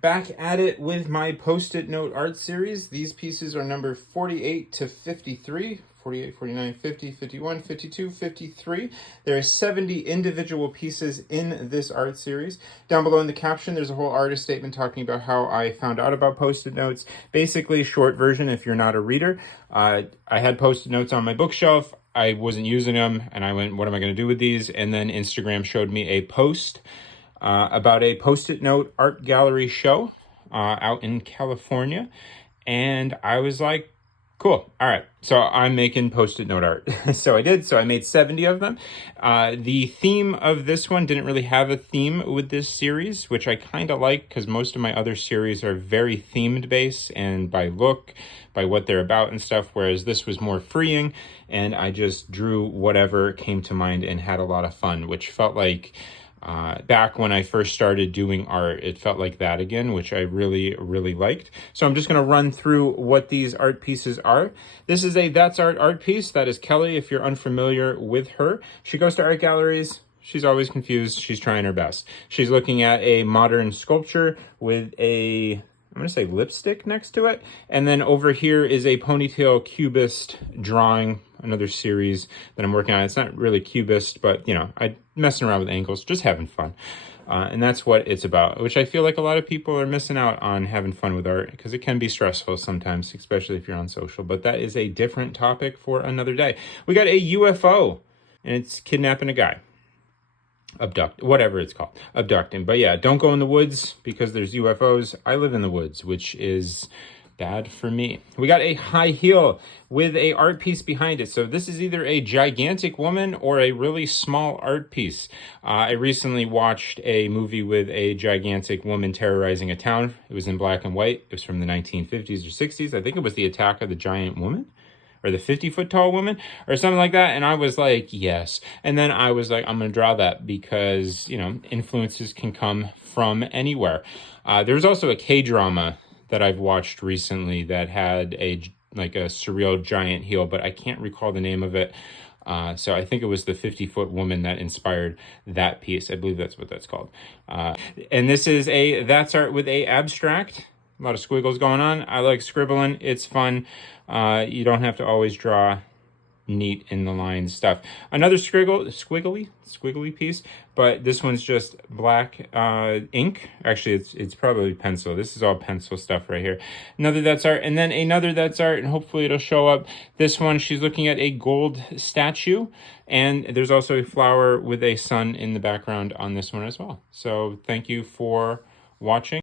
Back at it with my Post-it note art series. These pieces are number 48 to 53. 48, 49, 50, 51, 52, 53. There are 70 individual pieces in this art series. Down below in the caption, there's a whole artist statement talking about how I found out about Post-it notes. Basically, short version, if you're not a reader. I had Post-it notes on my bookshelf. I wasn't using them, and I went, what am I going to do with these? And then Instagram showed me a post about a Post-it note art gallery show out in California. And I was like, cool. All right. So I'm making Post-it note art. So I did. So I made 70 of them. The theme of this one didn't really have a theme with this series, which I kind of like because most of my other series are very themed based and by look, by what they're about and stuff, whereas this was more freeing and I just drew whatever came to mind and had a lot of fun, which felt like back when I first started doing art, it felt like that again, which I really, really liked. So I'm just going to run through what these art pieces are. This is a That's Art piece. That is Kelly, if you're unfamiliar with her. She goes to art galleries. She's always confused. She's trying her best. She's looking at a modern sculpture with a, I'm going to say lipstick next to it. And then over here is a ponytail cubist drawing, another series that I'm working on. It's not really cubist, but, you know, I'm messing around with angles, just having fun. And that's what it's about, which I feel like a lot of people are missing out on having fun with art because it can be stressful sometimes, especially if you're on social. But that is a different topic for another day. We got a UFO, and it's kidnapping a guy. Whatever it's called, abducting. But yeah, don't go in the woods because there's UFOs. I live in the woods, which is bad for me. We got a high heel with a art piece behind it. So this is either a gigantic woman or a really small art piece. I recently watched a movie with a gigantic woman terrorizing a town. It was in black and white. It was from the 1950s or 60s. I think it was The Attack of the Giant Woman, or the 50-foot tall woman, or something like that. And I was like, yes. And then I was like, I'm going to draw that because, you know, influences can come from anywhere. There's also a K-drama that I've watched recently that had a surreal giant heel, but I can't recall the name of it. So I think it was the 50-foot woman that inspired that piece. I believe that's what that's called. And this is a That's Art with a abstract. A lot of squiggles going on. I like scribbling. It's fun. You don't have to always draw neat in the line stuff. Another squiggly piece, but this one's just black ink. Actually, it's probably pencil. This is all pencil stuff right here. Another That's Art, and then another That's Art, and hopefully it'll show up. This one, she's looking at a gold statue, and there's also a flower with a sun in the background on this one as well. So thank you for watching.